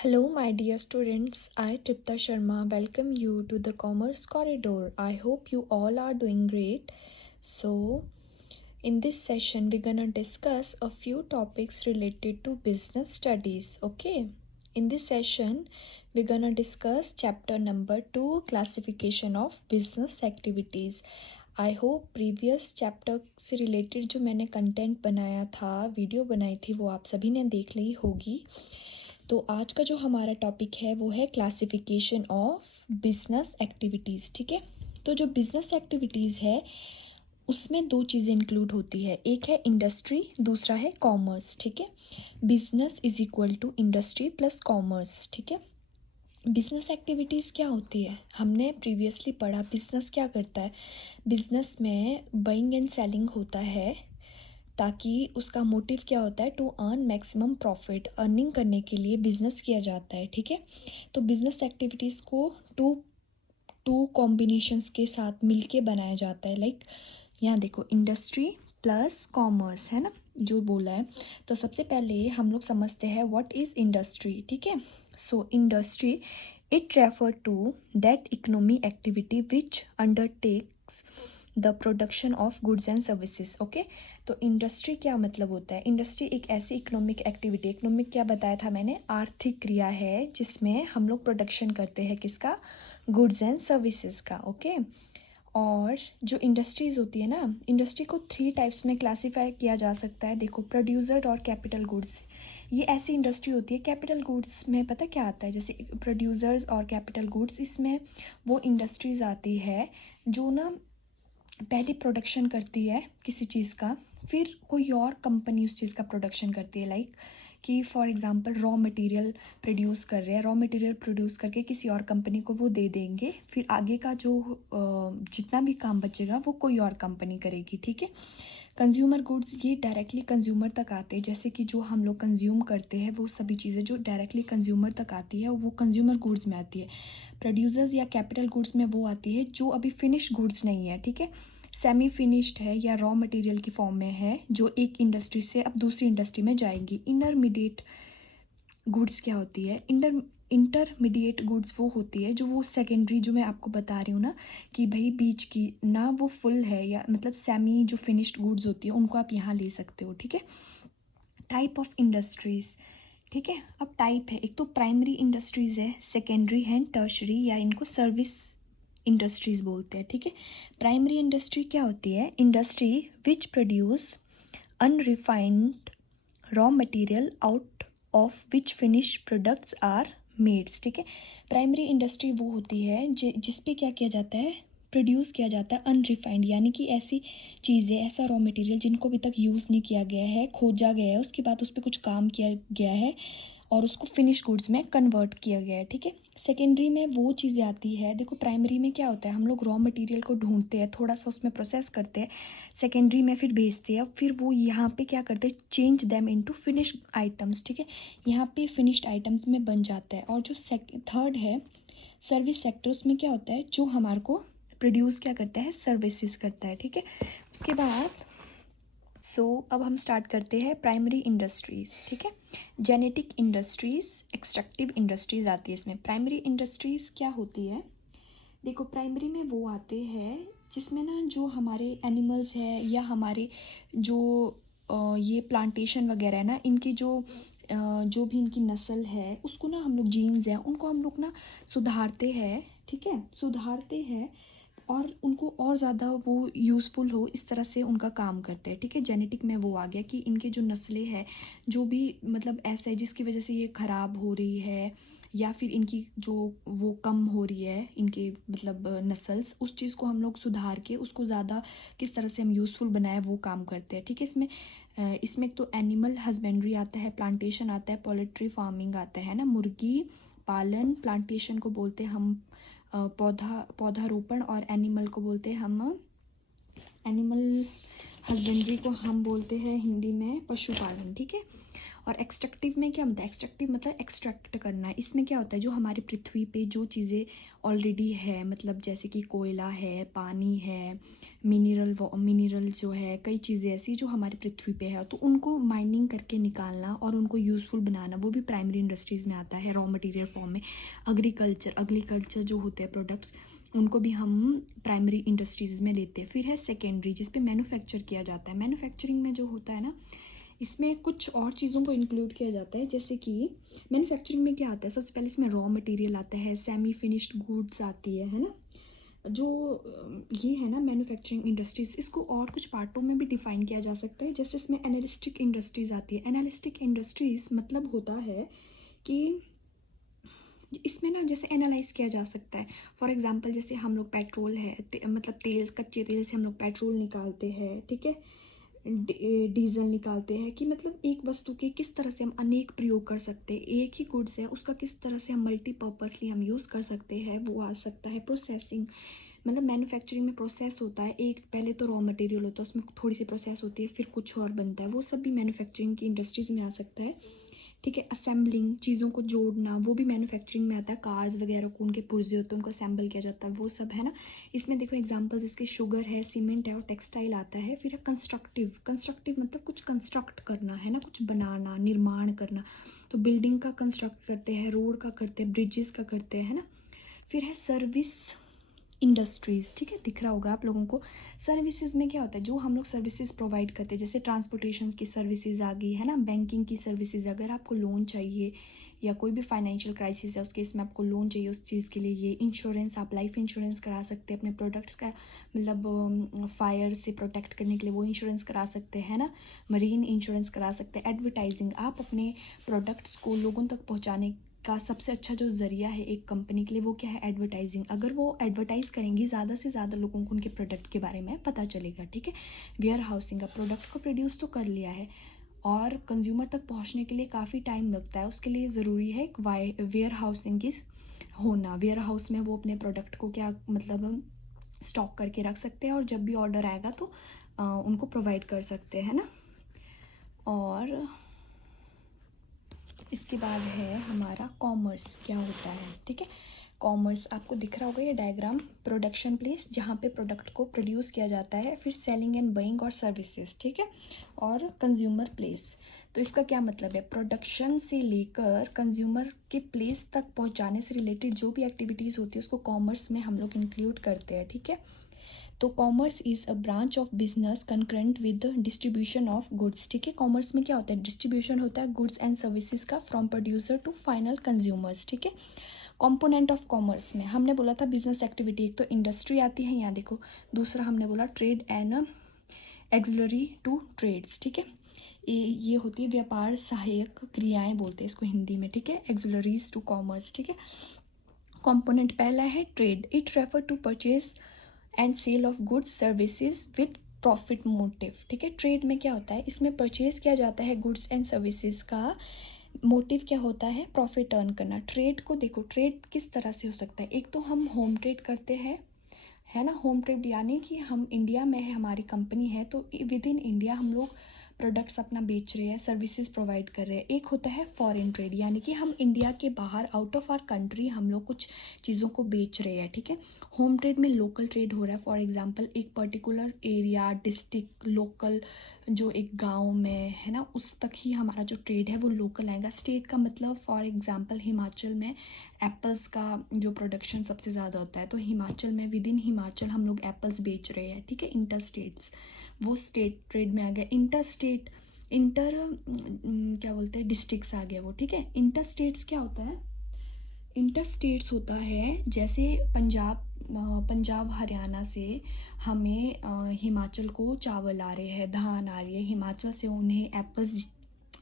Hello, my dear students. I, Tripta Sharma, welcome you to the Commerce Corridor. I hope you all are doing great. So, in this session, we're gonna discuss a few topics related to business studies. Okay, in this session, we're gonna discuss chapter number 2, classification of business activities. I hope previous chapter से related जो मैंने content बनाया था, video बनाई थी, वो आप सभी ने देख ली होगी। तो आज का जो हमारा टॉपिक है वो है क्लासिफिकेशन ऑफ बिजनेस एक्टिविटीज़। ठीक है, तो जो बिजनेस एक्टिविटीज़ है उसमें दो चीज़ें इंक्लूड होती है, एक है इंडस्ट्री, दूसरा है कॉमर्स। ठीक है, business is equal to industry plus commerce. ठीक है, बिजनेस एक्टिविटीज़ क्या होती है, हमने प्रीवियसली पढ़ा बिजनेस क्या करता है। बिजनेस में बाइंग एंड सेलिंग होता है, ताकि उसका मोटिव क्या होता है, to earn maximum profit. Earning करने के लिए बिजनेस किया जाता है। ठीक है, तो बिजनेस एक्टिविटीज़ को टू कॉम्बिनेशंस के साथ मिलके बनाया जाता है। लाइक यहाँ देखो, इंडस्ट्री प्लस कॉमर्स है ना जो बोला है। तो सबसे पहले हम लोग समझते हैं व्हाट इज़ इंडस्ट्री। ठीक है, so industry it refer to that economy activity which undertakes the production of goods and services. Okay, तो इंडस्ट्री क्या मतलब होता है, इंडस्ट्री एक ऐसी इकोनॉमिक एक्टिविटी, इकोनॉमिक क्या बताया था मैंने, आर्थिक क्रिया है जिसमें हम लोग प्रोडक्शन करते हैं किसका, गुड्स एंड सर्विसेज का। ओके, और जो इंडस्ट्रीज़ होती है ना, इंडस्ट्री को 3 टाइप्स में क्लासीफाई किया जा सकता है। देखो, प्रोड्यूसर और कैपिटल गुड्स, ये ऐसी इंडस्ट्री होती है। कैपिटल गुड्स में पता क्या आता है, जैसे प्रोड्यूसर्स और कैपिटल गुड्स, इसमें वो इंडस्ट्रीज़ आती है जो ना पहले प्रोडक्शन करती है किसी चीज़ का, फिर कोई और कंपनी उस चीज़ का प्रोडक्शन करती है। लाइक कि for example raw material produce कर रहे हैं, रॉ मटेरियल प्रोड्यूस करके किसी और कंपनी को वो दे देंगे, फिर आगे का जो जितना भी काम बचेगा वो कोई और कंपनी करेगी। ठीक है, कंज्यूमर गुड्स ये डायरेक्टली कंज्यूमर तक आते हैं, जैसे कि जो हम लोग कंज्यूम करते हैं वो सभी चीज़ें जो डायरेक्टली कंज्यूमर तक आती है वो कंज्यूमर गुड्स में आती है। प्रोड्यूसर्स या कैपिटल गुड्स में वो आती है जो अभी फिनिश गुड्स नहीं है। ठीक है, सेमी फिनिश्ड है या रॉ मटेरियल की फॉर्म में है, जो एक इंडस्ट्री से अब दूसरी इंडस्ट्री में जाएंगी। इंटरमीडिएट गुड्स क्या होती है, इंटरमीडिएट गुड्स वो होती है जो वो सेकेंडरी, जो मैं आपको बता रही हूँ ना कि भाई बीच की ना वो फुल है, या मतलब सेमी जो फिनिश्ड गुड्स होती है उनको आप यहाँ ले सकते हो। ठीक है, टाइप ऑफ इंडस्ट्रीज़। ठीक है, अब टाइप है, एक तो प्राइमरी इंडस्ट्रीज़ है, सेकेंडरी है, टर्शरी या इनको सर्विस इंडस्ट्रीज़ बोलते हैं। ठीक है, प्राइमरी इंडस्ट्री क्या होती है, industry which produce unrefined raw material out of which finish products are made. ठीक है, प्राइमरी इंडस्ट्री वो होती है जिस पे क्या किया जाता है, प्रोड्यूस किया जाता है अनरिफाइंड, यानी कि ऐसी चीज़ें, ऐसा रॉ मटेरियल जिनको अभी तक यूज़ नहीं किया गया है, खोजा गया है, उसके बाद उस पर कुछ काम किया गया है और उसको फिनिश गुड्स में कन्वर्ट किया गया है। ठीक है, सेकेंडरी में वो चीज़ें आती है, देखो प्राइमरी में क्या होता है, हम लोग रॉ मटेरियल को ढूंढते हैं, थोड़ा सा उसमें प्रोसेस करते हैं, सेकेंडरी में फिर भेजते हैं, फिर वो यहाँ पे क्या करते हैं, change them into finish items. ठीक है, यहाँ पे फिनिश्ड आइटम्स में बन जाता है। और जो थर्ड है सर्विस सेक्टर, उसमें क्या होता है, जो हमारे को प्रोड्यूस क्या करता है, सर्विसेज करता है। ठीक है, उसके बाद अब हम स्टार्ट करते हैं प्राइमरी इंडस्ट्रीज़। ठीक है, जेनेटिक इंडस्ट्रीज़, एक्सट्रैक्टिव इंडस्ट्रीज़ आती है इसमें। प्राइमरी इंडस्ट्रीज़ क्या होती है, देखो प्राइमरी में वो आते हैं जिसमें ना जो हमारे एनिमल्स है या हमारे जो ये प्लांटेशन वगैरह है ना, इनकी जो भी इनकी नस्ल है उसको ना हम लोग, जीन्स हैं उनको हम लोग ना सुधारते हैं। ठीक है, सुधारते हैं और उनको और ज़्यादा वो यूज़फुल हो, इस तरह से उनका काम करते हैं। ठीक है, जेनेटिक में वो आ गया कि इनके जो नस्लें हैं, जो भी मतलब ऐसा है जिसकी वजह से ये ख़राब हो रही है या फिर इनकी जो वो कम हो रही है, इनके मतलब नस्ल्स, उस चीज़ को हम लोग सुधार के उसको ज़्यादा किस तरह से हम यूज़फुल बनाए वो काम करते हैं। ठीक है, इसमें तो एनिमल हस्बेंड्री आता है, प्लांटेशन आता है, पोल्ट्री फार्मिंग आता है ना, मुर्गी पालन, प्लांटेशन को बोलते हैं हम पौधारोपण, और एनिमल को बोलते हैं हम, एनिमल हस्बेंड्री को हम बोलते हैं हिंदी में पशुपालन। ठीक है, और एक्सट्रैक्टिव में क्या होता है, एक्सट्रैक्टिव मतलब एक्सट्रैक्ट करना है। इसमें क्या होता है, जो हमारी पृथ्वी पे जो चीज़ें ऑलरेडी है, मतलब जैसे कि कोयला है, पानी है, मिनरल जो है, कई चीज़ें ऐसी जो हमारी पृथ्वी पे है, तो उनको माइनिंग करके निकालना और उनको यूज़फुल बनाना, वो भी प्राइमरी इंडस्ट्रीज़ में आता है रॉ मटेरियल फॉर्म में। एग्रीकल्चर जो होते हैं प्रोडक्ट्स, उनको भी हम प्राइमरी इंडस्ट्रीज़ में लेते हैं। फिर है सेकेंडरी, जिस पे मैन्युफैक्चर किया जाता है। मैन्युफैक्चरिंग में जो होता है ना, इसमें कुछ और चीज़ों को इंक्लूड किया जाता है, जैसे कि मैन्युफैक्चरिंग में क्या आता है, सबसे पहले इसमें रॉ मटेरियल आता है, सेमी फिनिश्ड गुड्स आती है ना। जो ये है ना मैन्युफैक्चरिंग इंडस्ट्रीज़, इसको और कुछ पार्टों में भी डिफाइन किया जा सकता है। जैसे इसमें एनालिस्टिक इंडस्ट्रीज़ आती है। एनालिस्टिक इंडस्ट्रीज़ मतलब होता है कि इसमें ना जैसे एनालाइज किया जा सकता है। फॉर एग्जांपल जैसे हम लोग पेट्रोल है, मतलब तेल, कच्चे तेल से हम लोग पेट्रोल निकालते हैं, ठीक है, डीजल निकालते हैं, कि मतलब एक वस्तु के किस तरह से हम अनेक प्रयोग कर सकते हैं। एक ही गुड्स है, उसका किस तरह से हम मल्टीपर्पसली हम यूज़ कर सकते हैं, वो आ सकता है। प्रोसेसिंग मतलब मैन्युफैक्चरिंग में प्रोसेस होता है, एक पहले तो रॉ मटेरियल होता है, उसमें थोड़ी सी प्रोसेस होती है, फिर कुछ और बनता है, वो सब भी मैन्युफैक्चरिंग की इंडस्ट्रीज़ में आ सकता है, ठीक है। असेंबलिंग, चीज़ों को जोड़ना, वो भी मैन्युफैक्चरिंग में आता है। कार्स वगैरह को, उनके पुर्जे होते हैं, उनको असेंबल किया जाता है, वो सब है ना। इसमें देखो एग्जांपल्स इसके शुगर है, सीमेंट है और टेक्सटाइल आता है। फिर है कंस्ट्रक्टिव। कंस्ट्रक्टिव मतलब कुछ कंस्ट्रक्ट करना है ना, कुछ बनाना, निर्माण करना। तो बिल्डिंग का कंस्ट्रक्ट करते हैं, रोड का करते हैं, ब्रिजेस का करते हैं ना। फिर है सर्विस इंडस्ट्रीज़, ठीक है, दिख रहा होगा आप लोगों को। सर्विसेज में क्या होता है, जो हम लोग सर्विसेज प्रोवाइड करते हैं, जैसे ट्रांसपोर्टेशन की सर्विसेज आ गई है ना, बैंकिंग की सर्विसेज, अगर आपको लोन चाहिए या कोई भी फाइनेंशियल क्राइसिस है उस केस में आपको लोन चाहिए उस चीज़ के लिए, ये इंश्योरेंस, आप लाइफ इंश्योरेंस करा सकते हैं अपने प्रोडक्ट्स का, मतलब फायर से प्रोटेक्ट करने के लिए वो इंश्योरेंस करा सकते हैं ना। मरीन इंश्योरेंस करा सकते हैं। एडवर्टाइजिंग, आप अपने प्रोडक्ट्स को लोगों तक पहुँचाने का सबसे अच्छा जो ज़रिया है एक कंपनी के लिए, वो क्या है, एडवर्टाइजिंग। अगर वो एडवर्टाइज़ करेंगी, ज़्यादा से ज़्यादा लोगों को उनके प्रोडक्ट के बारे में पता चलेगा, ठीक है। वेयर हाउसिंग, का प्रोडक्ट को प्रोड्यूस तो कर लिया है और कंज्यूमर तक पहुंचने के लिए काफ़ी टाइम लगता है, उसके लिए ज़रूरी है एक वेयर हाउसिंग की होना। वेयर हाउस में वो अपने प्रोडक्ट को क्या मतलब स्टॉक करके रख सकते हैं और जब भी ऑर्डर आएगा तो उनको प्रोवाइड कर सकते हैं ना। और इसके बाद है हमारा कॉमर्स, क्या होता है, ठीक है। कॉमर्स आपको दिख रहा होगा ये डायग्राम। प्रोडक्शन प्लेस, जहाँ पे प्रोडक्ट को प्रोड्यूस किया जाता है। फिर सेलिंग एंड बाइंग और सर्विसेज, ठीक है। और कंज्यूमर प्लेस, तो इसका क्या मतलब है, प्रोडक्शन से लेकर कंज्यूमर के प्लेस तक पहुँचाने से रिलेटेड जो भी एक्टिविटीज़ होती है उसको कॉमर्स में हम लोग इंक्लूड करते हैं, ठीक है। तो commerce is a branch of business concurrent with the distribution of goods, ठीक है। कॉमर्स में क्या होता है, डिस्ट्रीब्यूशन होता है गुड्स एंड सर्विसेज का from producer to final consumers, ठीक है। कंपोनेंट ऑफ कॉमर्स में हमने बोला था बिजनेस एक्टिविटी, एक तो इंडस्ट्री आती है यहाँ देखो, दूसरा हमने बोला trade and auxiliary to trades, ठीक है। ये होती है व्यापार सहायक क्रियाएं बोलते हैं इसको हिंदी में, ठीक है, एक्सिलरीज टू कॉमर्स, ठीक है। कंपोनेंट पहला है trade, it refer to purchase and sale of goods services with profit motive, ठीक है। ट्रेड में क्या होता है, इसमें परचेज किया जाता है गुड्स एंड सर्विसेज का, मोटिव क्या होता है, प्रॉफिट अर्न करना। ट्रेड को देखो, ट्रेड किस तरह से हो सकता है, एक तो हम होम ट्रेड करते हैं, है ना। होम ट्रेड यानी कि हम इंडिया में है, हमारी कंपनी है, तो विद इन इंडिया हम लोग प्रोडक्ट्स अपना बेच रहे हैं, सर्विसेज प्रोवाइड कर रहे हैं। एक होता है फॉरेन ट्रेड, यानी कि हम इंडिया के बाहर, आउट ऑफ आवर कंट्री हम लोग कुछ चीज़ों को बेच रहे हैं, ठीक है। होम ट्रेड में लोकल ट्रेड हो रहा है, फॉर एग्जांपल एक पर्टिकुलर एरिया, डिस्ट्रिक्ट, लोकल, जो एक गांव में है ना, उस तक ही हमारा जो ट्रेड है वो लोकल आएगा। स्टेट का मतलब फॉर एग्जांपल हिमाचल में एप्पल्स का जो प्रोडक्शन सबसे ज़्यादा होता है, तो हिमाचल में, विद इन हिमाचल हम लोग एप्पल्स बेच रहे हैं, ठीक है। इंटर स्टेट्स, वो स्टेट ट्रेड में आ गया। इंटर स्टेट, क्या बोलते हैं, डिस्ट्रिक्ट्स आ गया वो, ठीक है। इंटर स्टेट्स क्या होता है, इंटर स्टेट्स होता है जैसे पंजाब हरियाणा से हमें हिमाचल को चावल आ रहे हैं, धान आ रही है, हिमाचल से उन्हें एप्पल्स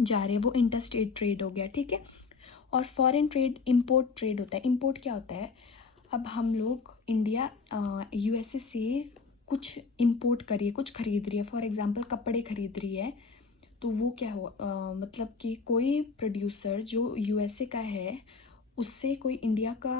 जा रहे हैं, वो इंटर स्टेट ट्रेड हो गया, ठीक है। और फॉरेन ट्रेड इंपोर्ट ट्रेड होता है। इंपोर्ट क्या होता है, अब हम लोग इंडिया यूएसए से कुछ इंपोर्ट करिए, कुछ खरीद रही है, फॉर एग्जांपल कपड़े खरीद रही है, तो वो क्या हो, मतलब कि कोई प्रोड्यूसर जो यूएसए का है, उससे कोई इंडिया का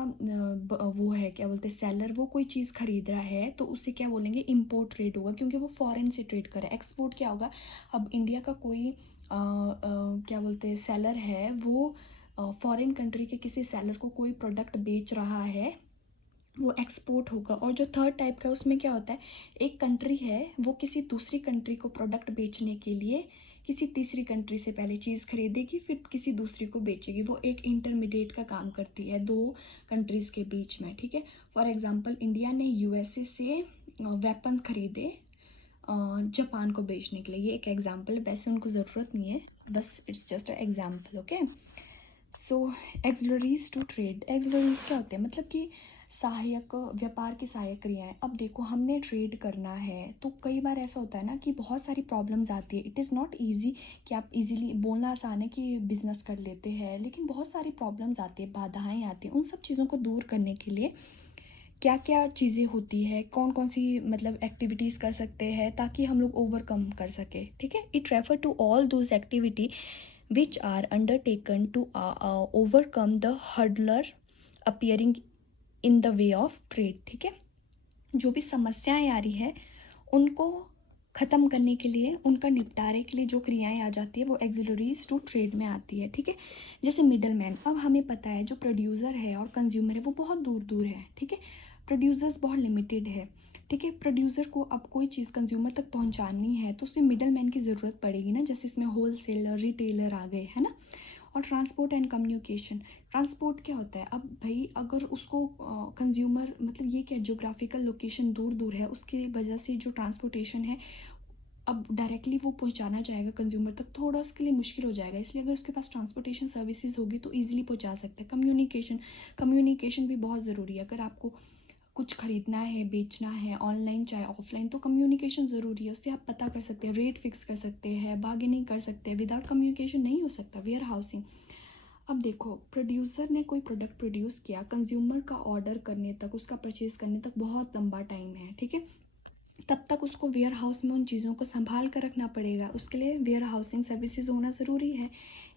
वो है, क्या बोलते हैं, सेलर, वो कोई चीज़ खरीद रहा है, तो उसे क्या बोलेंगे, इंपोर्ट ट्रेड होगा, क्योंकि वो फॉरेन से ट्रेड कर रहा है। एक्सपोर्ट क्या होगा, अब इंडिया का कोई क्या बोलते हैं, सेलर है वो फॉरेन कंट्री के किसी सेलर को कोई प्रोडक्ट बेच रहा है, वो एक्सपोर्ट होगा। और जो थर्ड टाइप का उसमें क्या होता है, एक कंट्री है वो किसी दूसरी कंट्री को प्रोडक्ट बेचने के लिए किसी तीसरी कंट्री से पहले चीज़ खरीदेगी, फिर किसी दूसरी को बेचेगी। वो एक इंटरमीडिएट का काम करती है दो कंट्रीज़ के बीच में, ठीक है। फॉर एग्जांपल इंडिया ने यूएसए से वेपन्स खरीदे जापान को बेचने के लिए, ये एक एग्जांपल है, वैसे उनको ज़रूरत नहीं है, बस it's just a example, okay. So auxiliaries to trade, auxiliaries क्या होते हैं, मतलब कि सहायक, व्यापार की सहायक क्रियाएं। अब देखो हमने ट्रेड करना है तो कई बार ऐसा होता है ना कि बहुत सारी प्रॉब्लम्स आती है। इट इज़ नॉट इजी कि आप इजीली, बोलना आसान है कि बिजनेस कर लेते हैं, लेकिन बहुत सारी प्रॉब्लम्स आती है, बाधाएं आती हैं। उन सब चीज़ों को दूर करने के लिए क्या क्या चीज़ें होती है, कौन कौन सी मतलब एक्टिविटीज़ कर सकते हैं ताकि हम लोग ओवरकम कर सके, ठीक है। It refer to all those activity which are undertaken to overcome the hurdler appearing in the way of trade, ठीक है। जो भी समस्याएं आ रही है उनको ख़त्म करने के लिए, उनका निपटारे के लिए जो क्रियाएं आ जाती है वो एक्सिलरीज टू ट्रेड में आती है, ठीक है। जैसे मिडल मैन, अब हमें पता है जो प्रोड्यूसर है और कंज्यूमर है वो बहुत दूर दूर है, ठीक है। प्रोड्यूसर्स बहुत लिमिटेड है, ठीक है। प्रोड्यूसर को अब कोई चीज़ कंज्यूमर तक पहुंचानी है तो उसमें मिडल मैन की ज़रूरत पड़ेगी ना, जैसे इसमें होल सेलर, रिटेलर आ गए, है ना। और ट्रांसपोर्ट एंड कम्युनिकेशन, ट्रांसपोर्ट क्या होता है, अब भाई अगर उसको कंज्यूमर, मतलब ये क्या, जोग्राफिकल लोकेशन दूर दूर है, उसकी वजह से जो ट्रांसपोर्टेशन है, अब डायरेक्टली वो पहुंचाना चाहेगा कंज्यूमर तक, थोड़ा उसके लिए मुश्किल हो जाएगा, इसलिए अगर उसके पास ट्रांसपोर्टेशन सर्विसेज होगी तो ईजिली पहुंचा सकते हैं। कम्युनिकेशन, कम्युनिकेशन भी बहुत ज़रूरी है। अगर आपको कुछ ख़रीदना है, बेचना है, ऑनलाइन चाहे ऑफलाइन, तो कम्युनिकेशन ज़रूरी है। उससे आप पता कर सकते हैं, रेट फिक्स कर सकते हैं, बार्गेनिंग कर सकते हैं। विदाउट कम्युनिकेशन नहीं हो सकता। वेयर हाउसिंग, अब देखो प्रोड्यूसर ने कोई प्रोडक्ट प्रोड्यूस किया, कंज्यूमर का ऑर्डर करने तक, उसका परचेज़ करने तक बहुत लंबा टाइम है, ठीक है। तब तक उसको वेयर हाउस में उन चीज़ों को संभाल कर रखना पड़ेगा, उसके लिए वेयर हाउसिंग सर्विसेज होना ज़रूरी है।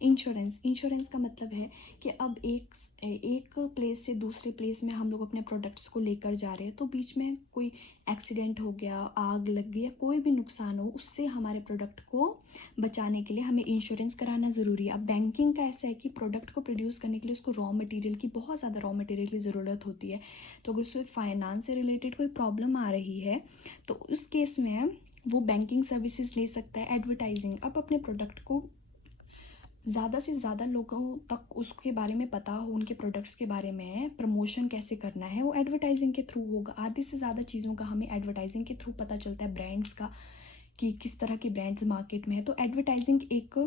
इंश्योरेंस, इंश्योरेंस का मतलब है कि अब एक प्लेस से दूसरे प्लेस में हम लोग अपने प्रोडक्ट्स को लेकर जा रहे हैं, तो बीच में कोई एक्सीडेंट हो गया, आग लग गई या कोई भी नुकसान हो, उससे हमारे प्रोडक्ट को बचाने के लिए हमें इंश्योरेंस कराना ज़रूरी है। अब बैंकिंग का ऐसा है कि प्रोडक्ट को प्रोड्यूस करने के लिए उसको रॉ मटेरियल की, बहुत ज़्यादा रॉ मटेरियल की ज़रूरत होती है, तो अगर उससे फाइनेंस से रिलेटेड कोई प्रॉब्लम आ रही है तो उस केस में वो बैंकिंग सर्विसेज ले सकता है। एडवर्टाइजिंग, अब अपने प्रोडक्ट को ज़्यादा से ज़्यादा लोगों तक उसके बारे में पता हो, उनके प्रोडक्ट्स के बारे में प्रमोशन कैसे करना है, वो एडवर्टाइजिंग के थ्रू होगा। आधे से ज़्यादा चीज़ों का हमें एडवर्टाइजिंग के थ्रू पता चलता है, ब्रांड्स का, कि किस तरह के ब्रांड्स मार्केट में है। तो एडवर्टाइजिंग एक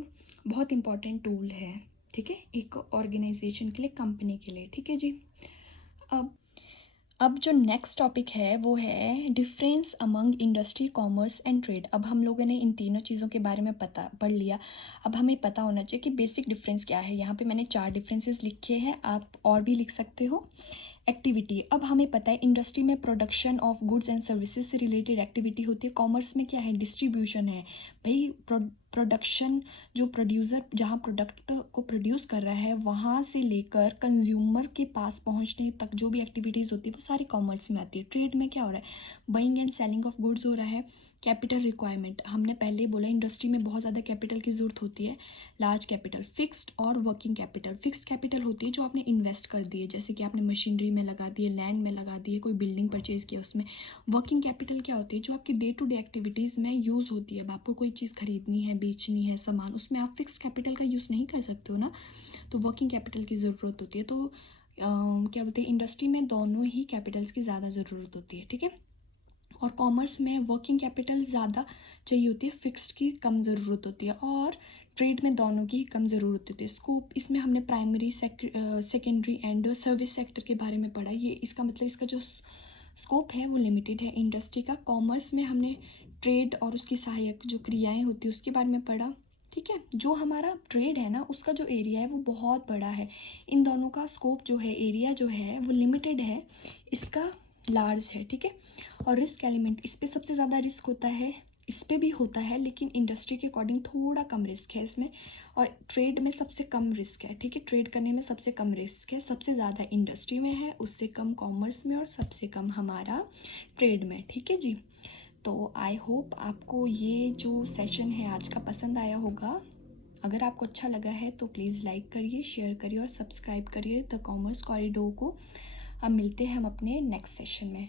बहुत इंपॉर्टेंट टूल है, ठीक है, एक ऑर्गेनाइजेशन के लिए, कंपनी के लिए, ठीक है जी। अब जो नेक्स्ट टॉपिक है वो है difference among industry, commerce and trade. अब हम लोगों ने इन तीनों चीज़ों के बारे में पढ़ लिया। अब हमें पता होना चाहिए कि बेसिक डिफरेंस क्या है। यहाँ पे मैंने 4 डिफरेंसेस लिखे हैं, आप और भी लिख सकते हो। एक्टिविटी, अब हमें पता है इंडस्ट्री में production of goods and services से रिलेटेड एक्टिविटी होती है। कॉमर्स में क्या है, डिस्ट्रीब्यूशन है। भाई प्रोडक्शन, जो प्रोड्यूसर जहाँ प्रोडक्ट को प्रोड्यूस कर रहा है वहाँ से लेकर कंज्यूमर के पास पहुँचने तक जो भी एक्टिविटीज़ होती है वो सारी कॉमर्स में आती है। ट्रेड में क्या हो रहा है, buying and selling of goods हो रहा है। कैपिटल रिक्वायरमेंट, हमने पहले बोला इंडस्ट्री में बहुत ज़्यादा कैपिटल की ज़रूरत होती है। लार्ज कैपिटल, फिक्स्ड और वर्किंग कैपिटल। फिक्स्ड कैपिटल होती है जो आपने इन्वेस्ट कर दी है, जैसे कि आपने मशीनरी में लगा दी है, लैंड में लगा दी है, कोई बिल्डिंग परचेज़ किया उसमें। वर्किंग कैपिटल क्या होती है, जो आपकी डे टू डे एक्टिविटीज़ में यूज़ होती है। अब आपको कोई चीज़ खरीदनी है, बेचनी है सामान, उसमें आप फिक्स्ड कैपिटल का यूज़ नहीं कर सकते हो ना, तो वर्किंग कैपिटल की ज़रूरत होती है। तो क्या बोलते हैं, इंडस्ट्री में दोनों ही कैपिटल्स की ज़्यादा ज़रूरत होती है, ठीक है। और कॉमर्स में वर्किंग कैपिटल ज़्यादा चाहिए होती है, फिक्स्ड की कम ज़रूरत होती है। और ट्रेड में दोनों की कम ज़रूरत होती है। स्कोप, इसमें हमने primary, secondary and service sector के बारे में पढ़ा। ये इसका मतलब इसका जो स्कोप है वो लिमिटेड है इंडस्ट्री का। कॉमर्स में हमने ट्रेड और उसकी सहायक जो क्रियाएं होती है उसके बारे में पढ़ा, ठीक है। जो हमारा ट्रेड है ना, उसका जो एरिया है वो बहुत बड़ा है। इन दोनों का स्कोप जो है, एरिया जो है वो लिमिटेड है, इसका लार्ज है, ठीक है। और रिस्क एलिमेंट, इस पर सबसे ज़्यादा रिस्क होता है, इस पर भी होता है, लेकिन इंडस्ट्री के अकॉर्डिंग थोड़ा कम रिस्क है इसमें। और ट्रेड में सबसे कम रिस्क है, ठीक है। ट्रेड करने में सबसे कम रिस्क है, सबसे ज़्यादा इंडस्ट्री में है, उससे कम कॉमर्स में, और सबसे कम हमारा ट्रेड में, ठीक है जी। तो आई होप आपको ये जो सेशन है आज का पसंद आया होगा। अगर आपको अच्छा लगा है तो प्लीज़ लाइक करिए, शेयर करिए और सब्सक्राइब करिए द कॉमर्स कॉरिडोर को। अब मिलते हैं हम अपने नेक्स्ट सेशन में।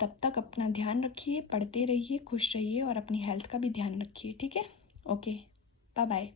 तब तक अपना ध्यान रखिए, पढ़ते रहिए, खुश रहिए और अपनी हेल्थ का भी ध्यान रखिए, ठीक है? Okay, bye bye.